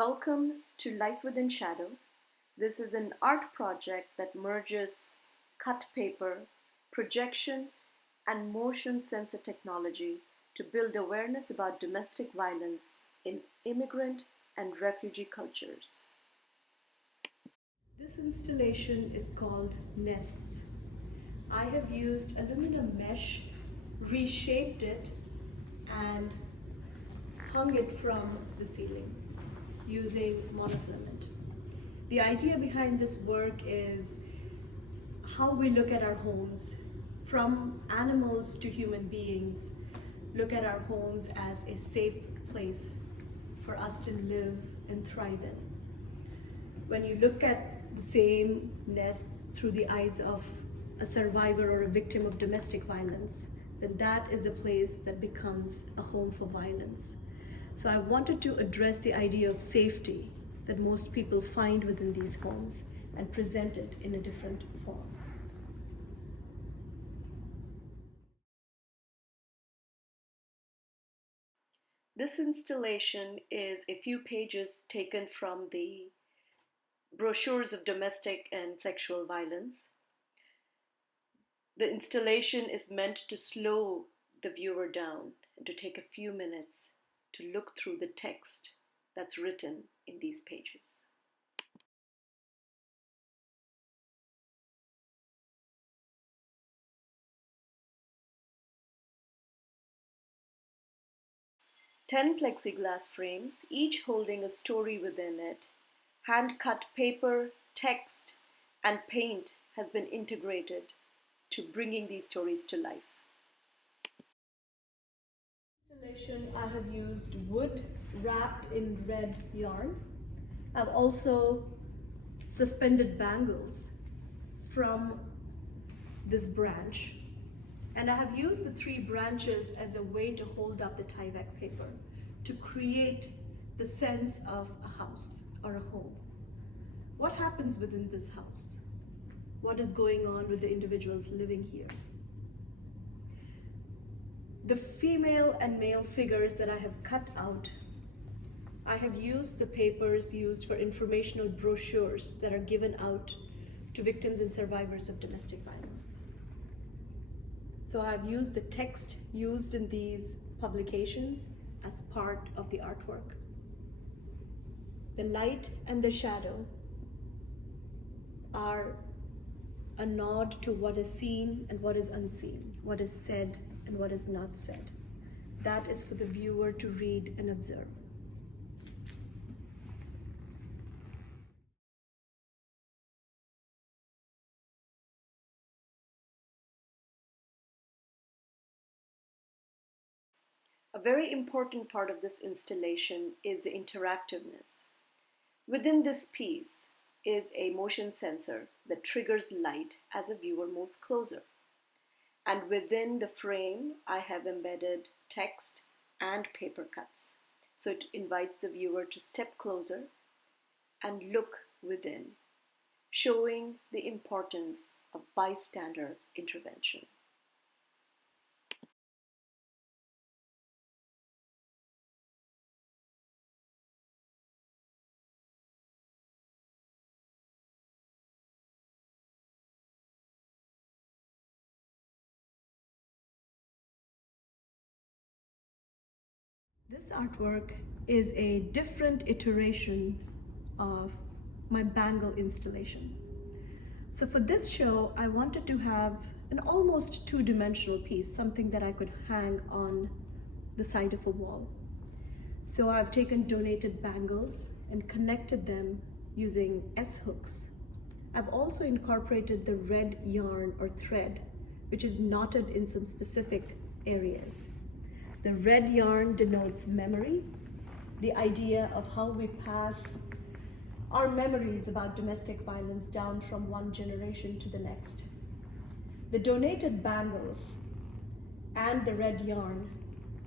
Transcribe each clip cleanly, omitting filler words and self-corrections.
Welcome to Life Within Shadow. This is an art project that merges cut paper, projection, and motion sensor technology to build awareness about domestic violence in immigrant and refugee cultures. This installation is called Nests. I have used aluminum mesh, reshaped it, and hung it from the ceiling using monofilament. The idea behind this work is how we look at our homes, from animals to human beings, look at our homes as a safe place for us to live and thrive in. When you look at the same nests through the eyes of a survivor or a victim of domestic violence, then that is a place that becomes a home for violence. So I wanted to address the idea of safety that most people find within these homes and present it in a different form. This installation is a few pages taken from the brochures of domestic and sexual violence. The installation is meant to slow the viewer down and to take a few minutes to look through the text that's written in these pages. Ten plexiglass frames, each holding a story within it. Hand-cut paper, text, and paint has been integrated to bringing these stories to life. Installation, I have used wood wrapped in red yarn. I've also suspended bangles from this branch, and I have used the three branches as a way to hold up the Tyvek paper to create the sense of a house or a home. What happens within this house? What is going on with the individuals living here? The female and male figures that I have cut out, I have used the papers used for informational brochures that are given out to victims and survivors of domestic violence. So I've used the text used in these publications as part of the artwork. The light and the shadow are a nod to what is seen and what is unseen, what is said and what is not said. That is for the viewer to read and observe. A very important part of this installation is the interactiveness. Within this piece is a motion sensor that triggers light as a viewer moves closer. And within the frame, I have embedded text and paper cuts. So it invites the viewer to step closer and look within, showing the importance of bystander intervention. This artwork is a different iteration of my bangle installation. So for this show, I wanted to have an almost two-dimensional piece, something that I could hang on the side of a wall. So I've taken donated bangles and connected them using S-hooks. I've also incorporated the red yarn or thread, which is knotted in some specific areas. The red yarn denotes memory, the idea of how we pass our memories about domestic violence down from one generation to the next. The donated bangles and the red yarn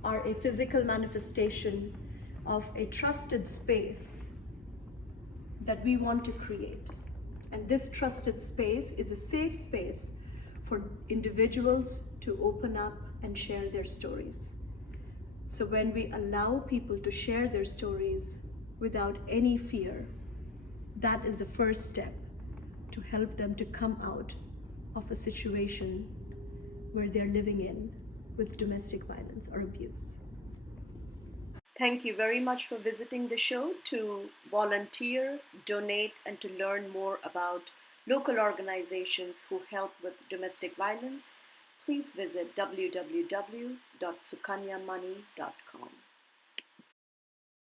are a physical manifestation of a trusted space that we want to create. And this trusted space is a safe space for individuals to open up and share their stories. So when we allow people to share their stories, without any fear. That is the first step to help them to come out of a situation where they're living in with domestic violence or abuse. Thank you very much for visiting the show. To volunteer, donate, and to learn more about local organizations who help with domestic violence, please visit www.sukanyamoney.com.